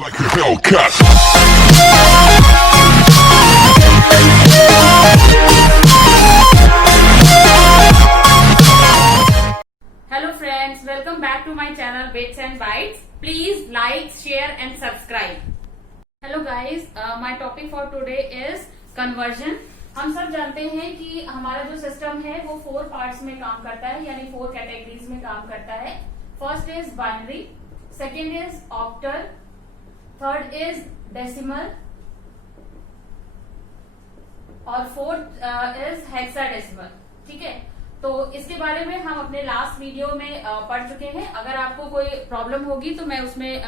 Like a Hellcat. Hello friends, welcome back to my channel Bits and Bytes. Please like, share and subscribe. Hello guys, my topic for today is conversion. हम सब जानते हैं कि हमारा जो system है वो 4 पार्ट्स में काम करता है, यानी 4 कैटेगरीज में काम करता है. First is binary, second is octal, third is decimal और फोर्थ इज हेक्साडेसिमल. ठीक है, तो इसके बारे में हम अपने लास्ट वीडियो में पढ़ चुके हैं. अगर आपको कोई प्रॉब्लम होगी तो मैं उसमें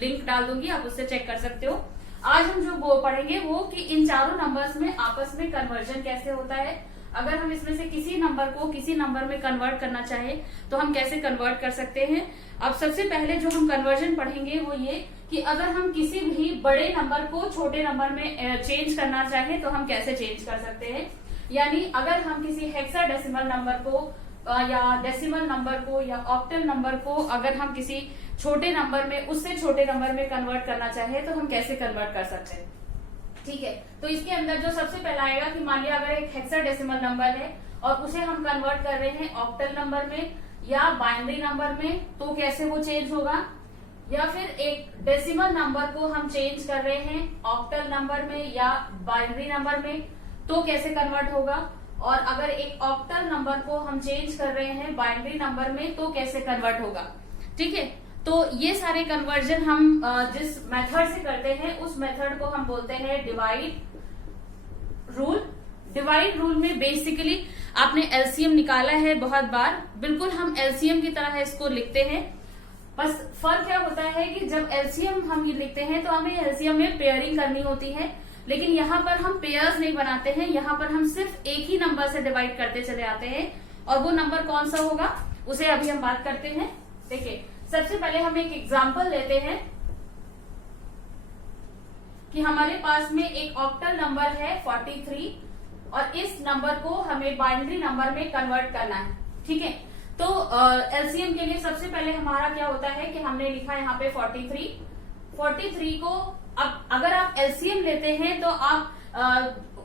लिंक डाल दूंगी, आप उससे चेक कर सकते हो. आज हम जो वो पढ़ेंगे वो कि इन चारों नंबर्स में आपस में कन्वर्जन कैसे होता है. अगर हम इसमें से किसी नंबर को किसी नंबर में कन्वर्ट करना चाहे तो हम कैसे कन्वर्ट कर सकते हैं. अब सबसे पहले जो हम कन्वर्जन पढ़ेंगे वो ये कि अगर हम किसी भी बड़े नंबर को छोटे नंबर में चेंज करना चाहें तो हम कैसे चेंज कर सकते हैं. यानी अगर हम किसी हेक्साडेसिमल नंबर को या डेसिमल नंबर को या ऑक्टल नंबर को अगर हम किसी छोटे नंबर में उससे छोटे नंबर में कन्वर्ट करना चाहे तो हम कैसे कन्वर्ट कर सकते हैं. ठीक है, तो इसके अंदर जो सबसे पहला आएगा कि मान लिया अगर एक हेक्साडेसिमल नंबर है और उसे हम कन्वर्ट कर रहे हैं ऑक्टल नंबर में या बाइनरी नंबर में, तो कैसे वो चेंज होगा. या फिर एक डेसिमल नंबर को हम चेंज कर रहे हैं ऑक्टल नंबर में या बाइनरी नंबर में, तो कैसे कन्वर्ट होगा. और अगर एक ऑक्टल नंबर को हम चेंज कर रहे हैं बाइनरी नंबर में तो कैसे कन्वर्ट होगा. ठीक है, तो ये सारे कन्वर्जन हम जिस मेथड से करते हैं उस मेथड को हम बोलते हैं डिवाइड रूल. डिवाइड रूल में बेसिकली आपने एलसीएम निकाला है बहुत बार, बिल्कुल हम एलसीएम की तरह इसको लिखते हैं. बस फर्क क्या होता है कि जब एलसीएम हम ये लिखते हैं तो हमें एलसीएम में पेयरिंग करनी होती है, लेकिन यहाँ पर हम पेयर्स नहीं बनाते हैं. यहाँ पर हम सिर्फ एक ही नंबर से डिवाइड करते चले आते हैं और वो नंबर कौन सा होगा उसे अभी हम बात करते हैं. देखिए, सबसे पहले हम एक एग्जाम्पल लेते हैं कि हमारे पास में एक ऑक्टल नंबर है 43 और इस नंबर को हमें बाइनरी नंबर में कन्वर्ट करना है. ठीक है, तो एलसीएम के लिए सबसे पहले हमारा क्या होता है कि हमने लिखा यहाँ पे 43 को. अब अगर आप एलसीएम लेते हैं तो आप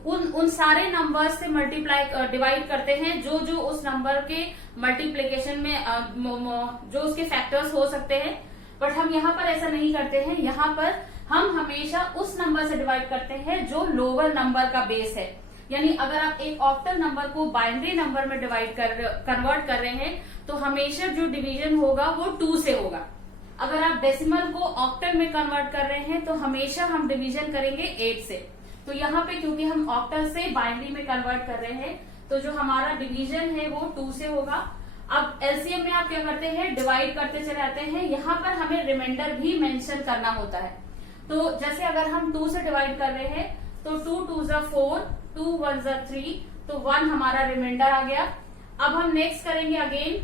उन सारे नंबर से मल्टीप्लाई डिवाइड करते हैं जो जो उस नंबर के मल्टीप्लीकेशन में जो उसके फैक्टर्स हो सकते हैं. बट हम यहाँ पर ऐसा नहीं करते हैं. यहाँ पर हम हमेशा उस नंबर से डिवाइड करते हैं जो लोअर नंबर का बेस है. यानी अगर आप एक ऑक्टल नंबर को बाइनरी नंबर में कन्वर्ट कर रहे हैं तो हमेशा जो डिवीजन होगा वो 2 से होगा. अगर आप डेसिमल को ऑक्टल में कन्वर्ट कर रहे हैं तो हमेशा हम डिवीजन करेंगे 8 से. तो यहाँ पे क्योंकि हम ऑक्टल से बाइनरी में कन्वर्ट कर रहे हैं तो जो हमारा डिवीजन है वो 2 से होगा. अब एलसीएम में आप क्या करते हैं, डिवाइड करते चले आते हैं. यहाँ पर हमें रिमाइंडर भी मेंशन करना होता है. तो जैसे अगर हम 2 से डिवाइड कर रहे हैं तो 2 2 4, 2 1 3, तो 1 हमारा रिमाइंडर आ गया. अब हम नेक्स्ट करेंगे अगेन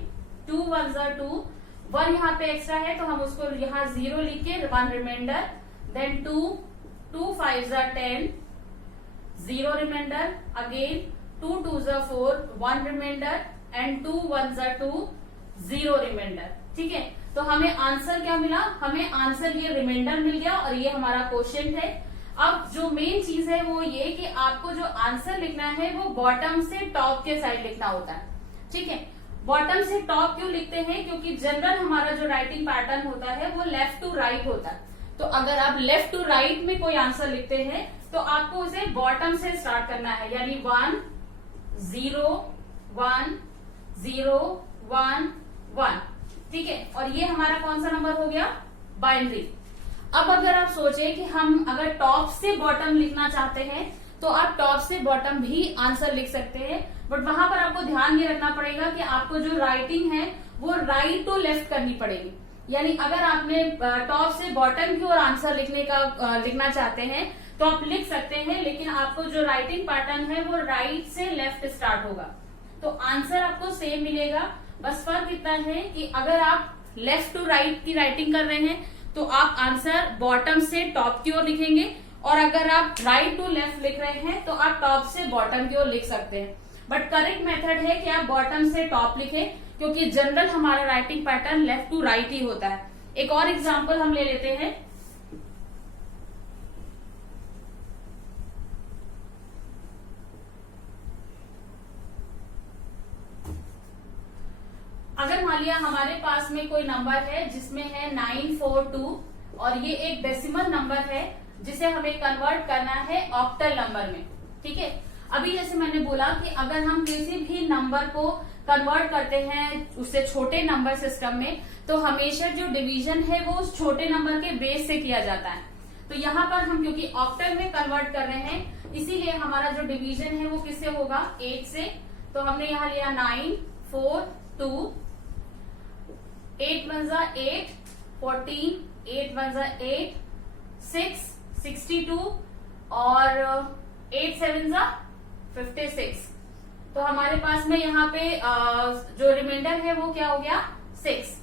2 1 2, 1 यहाँ पे एक्स्ट्रा है तो हम उसको यहाँ 0 लिख के 1 reminder, then 2 5 10, 0 reminder, again 2 2 4, 1 reminder and 2 1 2, 0 reminder. ठीक है, तो हमें आंसर क्या मिला, हमें आंसर ये रिमाइंडर मिल गया और ये हमारा क्वेश्चन है. अब जो मेन चीज है वो ये कि आपको जो आंसर लिखना है वो बॉटम से टॉप के साइड लिखना होता है. ठीक है, बॉटम से टॉप क्यों लिखते हैं, क्योंकि जनरल हमारा जो राइटिंग पैटर्न होता है वो लेफ्ट टू राइट होता है. तो अगर आप लेफ्ट टू राइट में कोई आंसर लिखते हैं तो आपको उसे बॉटम से स्टार्ट करना है. यानी 1 0 1 0 1 1. ठीक है, और ये हमारा कौन सा नंबर हो गया, बाइनरी. अब अगर आप सोचें कि हम अगर टॉप से बॉटम लिखना चाहते हैं तो आप टॉप से बॉटम भी आंसर लिख सकते हैं. बट वहां पर आपको ध्यान ये रखना पड़ेगा कि आपको जो राइटिंग है वो राइट टू लेफ्ट करनी पड़ेगी. यानी अगर आपने टॉप से बॉटम की ओर आंसर लिखना चाहते हैं तो आप लिख सकते हैं, लेकिन आपको जो राइटिंग पैटर्न है वो राइट से लेफ्ट स्टार्ट होगा. तो आंसर आपको सेम मिलेगा. बस फर्क इतना है कि अगर आप लेफ्ट टू राइट की राइटिंग कर रहे हैं तो आप आंसर बॉटम से टॉप की ओर लिखेंगे, और अगर आप राइट टू लेफ्ट लिख रहे हैं तो आप टॉप से बॉटम की ओर लिख सकते हैं. बट करेक्ट मेथड है कि आप बॉटम से टॉप लिखें, क्योंकि जनरल हमारा writing pattern left to right ही होता है. एक और एग्जांपल हम ले लेते हैं. मान लिया हमारे पास में कोई नंबर है जिसमें है 942 और ये एक डेसिमल नंबर है जिसे हमें कन्वर्ट करना है ऑक्टल नंबर में। ठीक है, अभी जैसे मैंने बोला कि अगर हम किसी भी नंबर को कन्वर्ट करते हैं उससे छोटे नंबर सिस्टम में, तो हमेशा जो डिवीजन है वो उस छोटे नंबर के बेस से किया जाता है। तो यहाँ पर हम क्योंकि ऑक्टल में कन्वर्ट कर रहे हैं, इसीलिए हमारा जो डिवीजन है वो किससे होगा, 8 से। तो हमने यहाँ लिया 9 4 2, 8 1 जा 8 14, 8 1 जा 8 6 62 और 8 7 जा 56। तो हमारे पास में यहाँ पे जो रिमाइंडर है वो क्या हो गया, 6।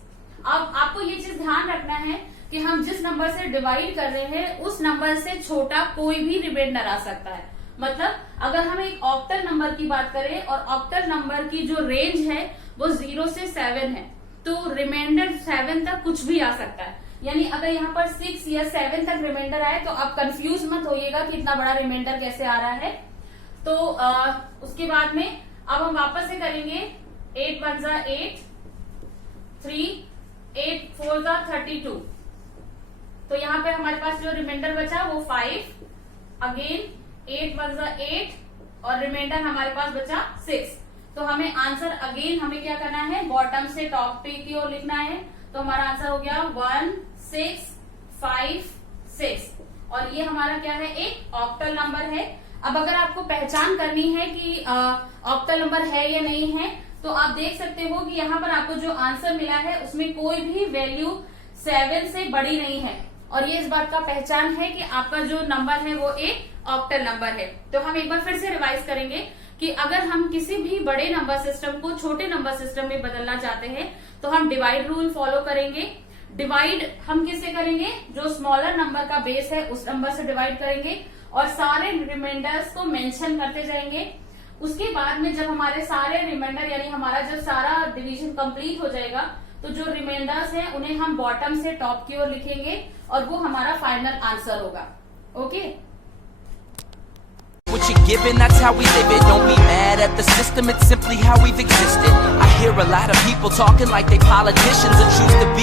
अब आपको ये चीज ध्यान रखना है कि हम जिस नंबर से डिवाइड कर रहे हैं उस नंबर से छोटा कोई भी रिमाइंडर आ सकता है। मतलब अगर हम एक ऑक्टल नंबर की बात करें और ऑक्टल नंबर की जो रेंज है वो 0 से 7 है, तो रिमाइंडर 7 तक कुछ भी आ सकता है। यानी अगर यहाँ पर 6 या 7 तक रिमाइंडर आए तो आप कंफ्यूज मत होइएगा कि इतना बड़ा रिमाइंडर कैसे आ रहा है। तो उसके बाद में अब हम वापस से करेंगे 8 1 जा 8 3 8 4 जा 32। तो यहाँ पे हमारे पास जो रिमाइंडर बचा वो 5, अगेन 8 1 जा 8 और रिमाइंडर हमारे पास बचा 6। तो हमें आंसर अगेन हमें क्या करना है, बॉटम से टॉप पे की ओर लिखना है। तो हमारा आंसर हो गया 1 6 5 6 और ये हमारा क्या है, एक ऑक्टल नंबर है। अब अगर आपको पहचान करनी है कि ऑक्टल नंबर है या नहीं है, तो आप देख सकते हो कि यहाँ पर आपको जो आंसर मिला है उसमें कोई भी वैल्यू 7 से बड़ी नहीं है और ये इस बात का पहचान है कि आपका जो नंबर है वो एक ऑक्टल नंबर है। तो हम एक बार फिर से रिवाइज करेंगे कि अगर हम किसी भी बड़े नंबर सिस्टम को छोटे नंबर सिस्टम में बदलना चाहते हैं तो हम डिवाइड रूल फॉलो करेंगे। डिवाइड हम किससे करेंगे, जो स्मॉलर नंबर का बेस है उस नंबर से डिवाइड करेंगे और सारे रिमाइंडर्स को मेंशन करते जाएंगे। उसके बाद में जब हमारे सारे रिमाइंडर यानी हमारा जब सारा डिवीजन कंप्लीट हो जाएगा तो जो रिमाइंडर्स हैं उन्हें हम बॉटम से टॉप की ओर लिखेंगे और वो हमारा फाइनल आंसर होगा। Okay, What you're given, that's how we live it. Don't be mad at the system, it's simply how we've existed. I hear a lot of people talking like they politicians and choose to be